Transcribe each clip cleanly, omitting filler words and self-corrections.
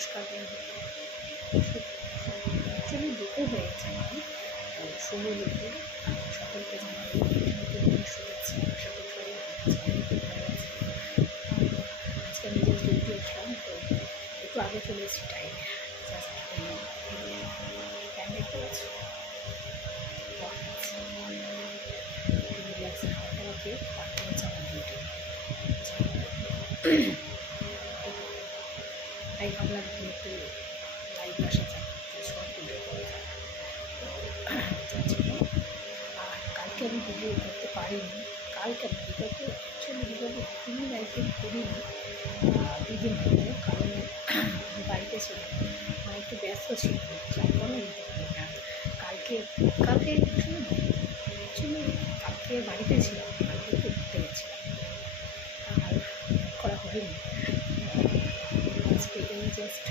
নমস্কার বন্ধুরা। অ্যাকচুয়ালি দুপুর হয়ে গেছে আমার, শুভ দুপুর। সকলকে জানাই নতুন শুভেচ্ছা। আশা করি সবাই ভালো আছে। আজকে আমি জাস্ট ডিউটি উঠলাম, তো একটু আগে চলে এসেছি টাইমে। জাস্ট টাইম দেখতে পাচ্ছি, রিল্যাক্সে খাওয়া দাওয়া খেয়ে তারপরে হচ্ছে আমার ডিউটি। তাই ভাবলাম একটু লাইভে আসা যাক, শর্ট ভিডিও করা যাক। যার জন্য আর কালকে আমি ভিডিও করতে পারিনি। কালকে আমি বিগত দুদিনই লাইভে করিনি, দুদিন হলো, কারণ আমি বাড়িতে ছিলাম, মানে একটু ব্যস্ত ছিল, যার ফলে কালকে কালকে অ্যাকচুয়ালি কালকে বাড়িতে ছিলাম, কালকে একটু ঘুরতে গেছিলাম, আর করা হয়নি। আজকে এই জাস্ট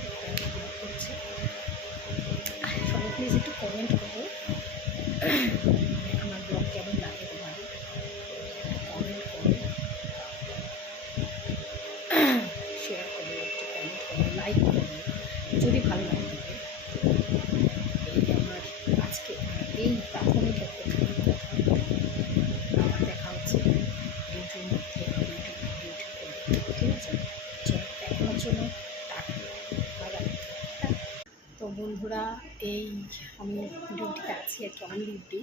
ব্লগ করছি। সবাই প্লিজ একটু কমেন্ট করো আমার ব্লগ কেমন লাগে তোমাদের, কমেন্ট করো, শেয়ার করো, একটু কমেন্ট করো, লাইক করো যদি ভালো লাগে থাকে। এই আমার আজকে এই প্রাথমিক একটা ছবি কথা, আবার দেখা হচ্ছে ডিউটির মধ্যে, ডিউটি করে, ঠিক আছে? চলো দেখানোর জন্য টাটা, বাই। তো বন্ধুরা, এই আমি ডিউটিতে আছি, একটা অন ডিউটি।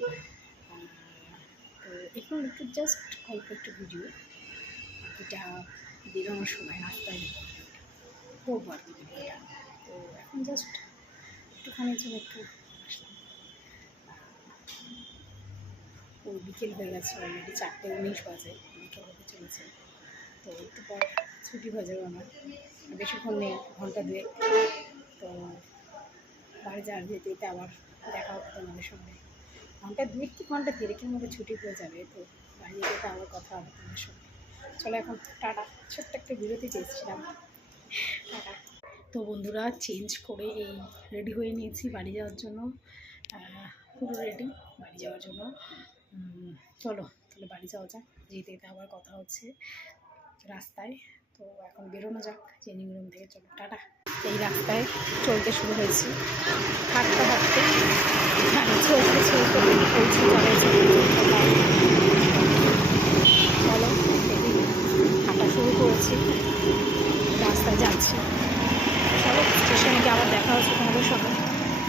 তো এখন একটু জাস্ট অল্প একটু ভিডিও, এটা বেরোনোর সময় রাস্তায় করবো আর কি ভিডিওটা। তো এখন জাস্ট একটুখানির জন্য একটু আসলাম। ওই বিকেল হয়ে গেছে, অলরেডি 4:19 বাজে, বিকেল হতে চলেছে। তো একটু পর ছুটি হয়ে যাবে আমার, বেশিক্ষণ নেই, ঘন্টা 2। তো বাড়ি যেতে যেতে আবার দেখা হবে তোমাদের সঙ্গে। ঘন্টা 2 কি ঘন্টা 3 মধ্যে ছুটি হয়ে যাবে, তো বাড়ি যেতে আবার কথা হবে তোমাদের সঙ্গে। চলো এখন টাটা, ছোট্ট একটা বিরতি চেয়েছিলাম, টাটা। তো বন্ধুরা, চেঞ্জ করে এই রেডি হয়ে নিয়েছি বাড়ি যাওয়ার জন্য, পুরো রেডি বাড়ি যাওয়ার জন্য। চলো তাহলে বাড়ি যাওয়া যাক, যেতে যেতে আবার কথা হচ্ছে রাস্তায়। তো এখন বেরোনো যাক চেঞ্জিং রুম থেকে, চলো টাটা। এই রাস্তায় চলতে শুরু হয়েছি, হাঁটতে হাঁটতে চলতে চলতে পৌঁছে যাবে। চলো হাঁটা শুরু করেছি, রাস্তায় যাচ্ছি। চলো স্টেশনে গিয়ে আবার দেখা হচ্ছে তোমাদের সঙ্গে,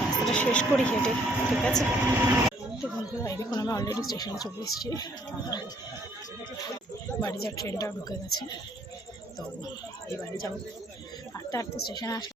রাস্তাটা শেষ করি হেঁটে, ঠিক আছে? তো বন্ধুরা, এই দেখুন আমি অলরেডি স্টেশনে চলে এসেছি, বাড়ি যাওয়ার ট্রেনটাও ঢুকে গেছে। তো এই বাড়ি যাবো, হাঁটতে হাঁটতে স্টেশনে আসলে